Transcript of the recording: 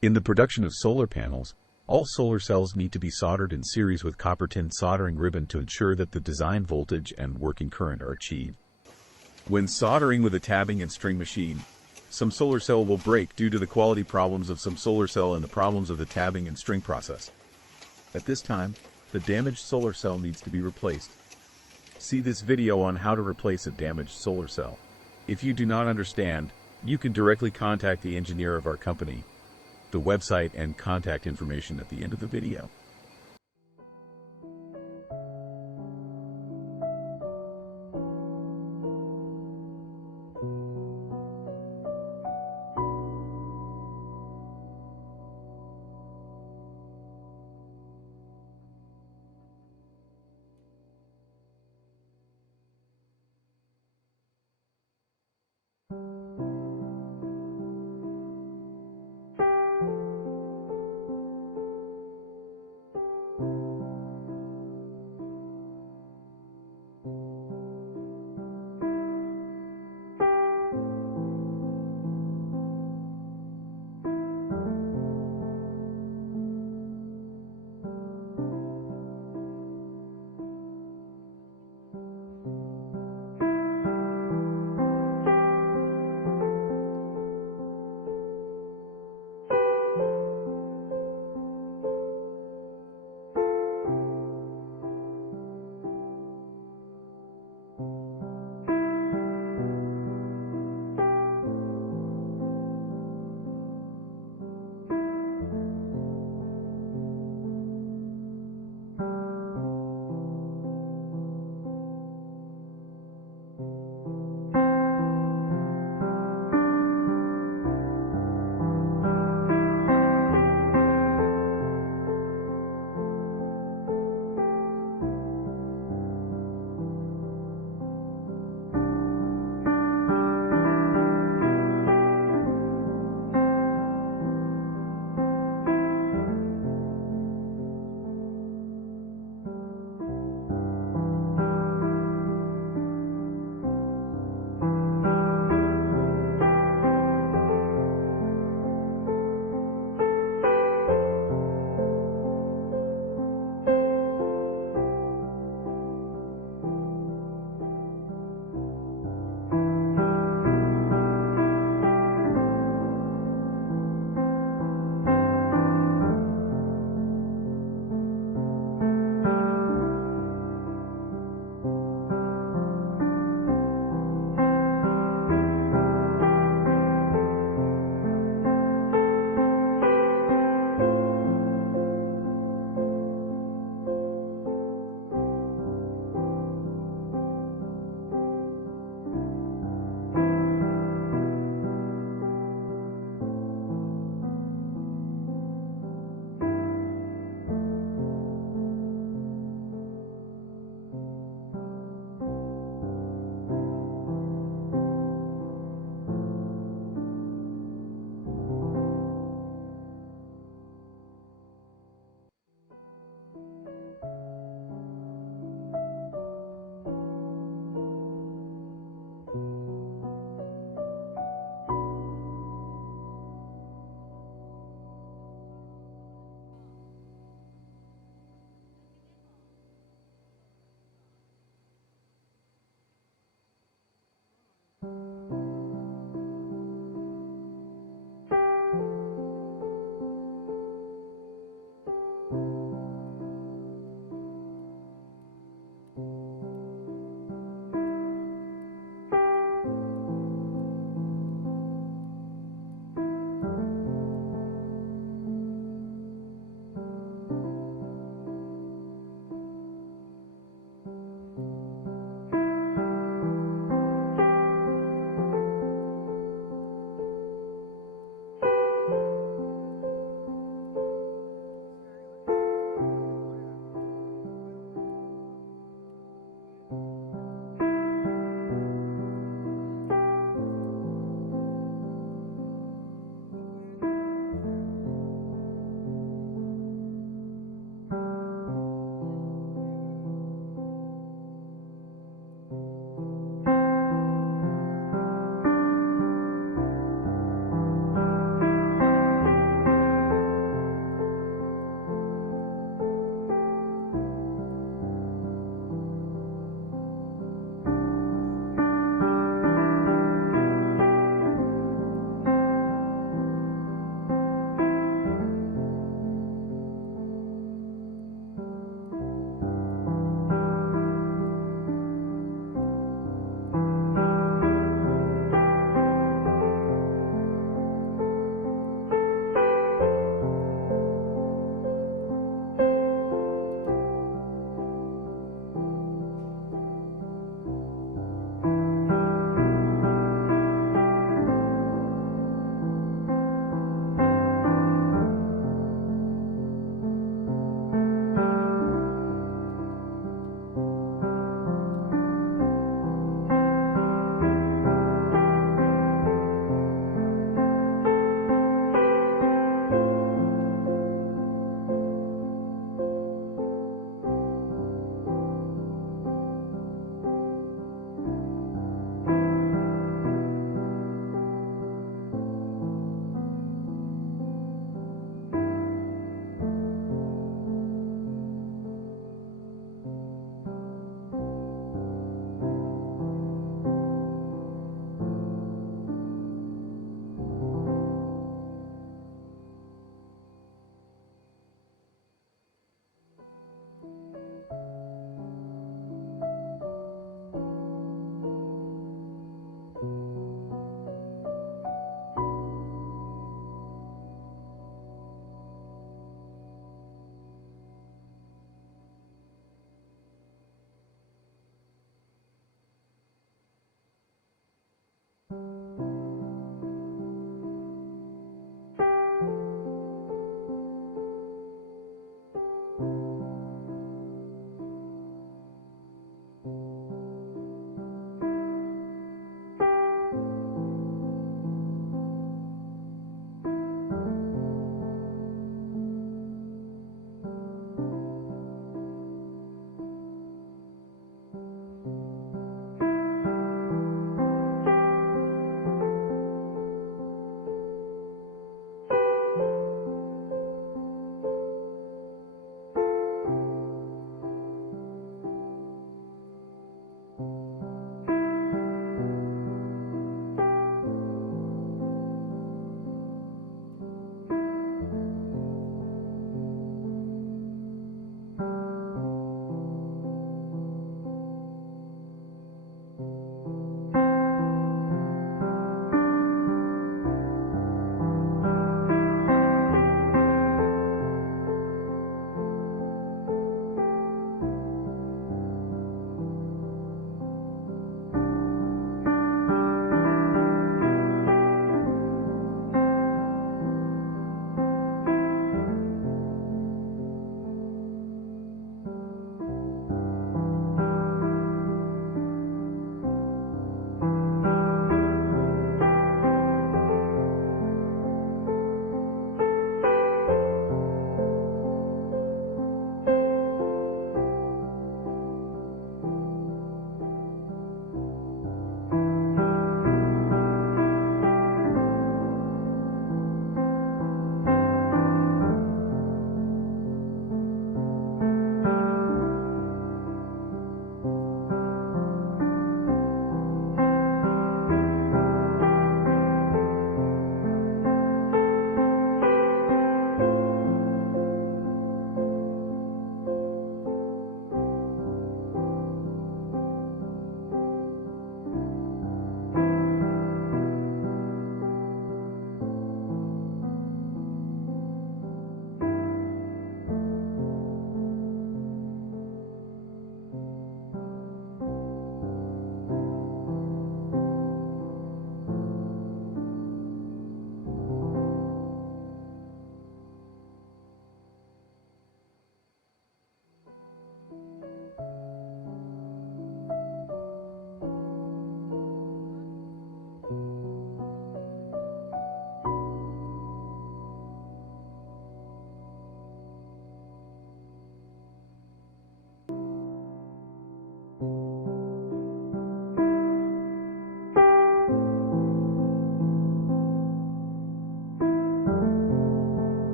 In the production of solar panels, all solar cells need to be soldered in series with copper tin soldering ribbon to ensure that the design voltage and working current are achieved. When soldering with a tabbing and string machine, some solar cell will break due to the quality problems of some solar cell and the problems of the tabbing and string process. At this time, the damaged solar cell needs to be replaced. See this video on how to replace a damaged solar cell. If you do not understand, you can directly contact the engineer of our company. The website and contact information at the end of the video.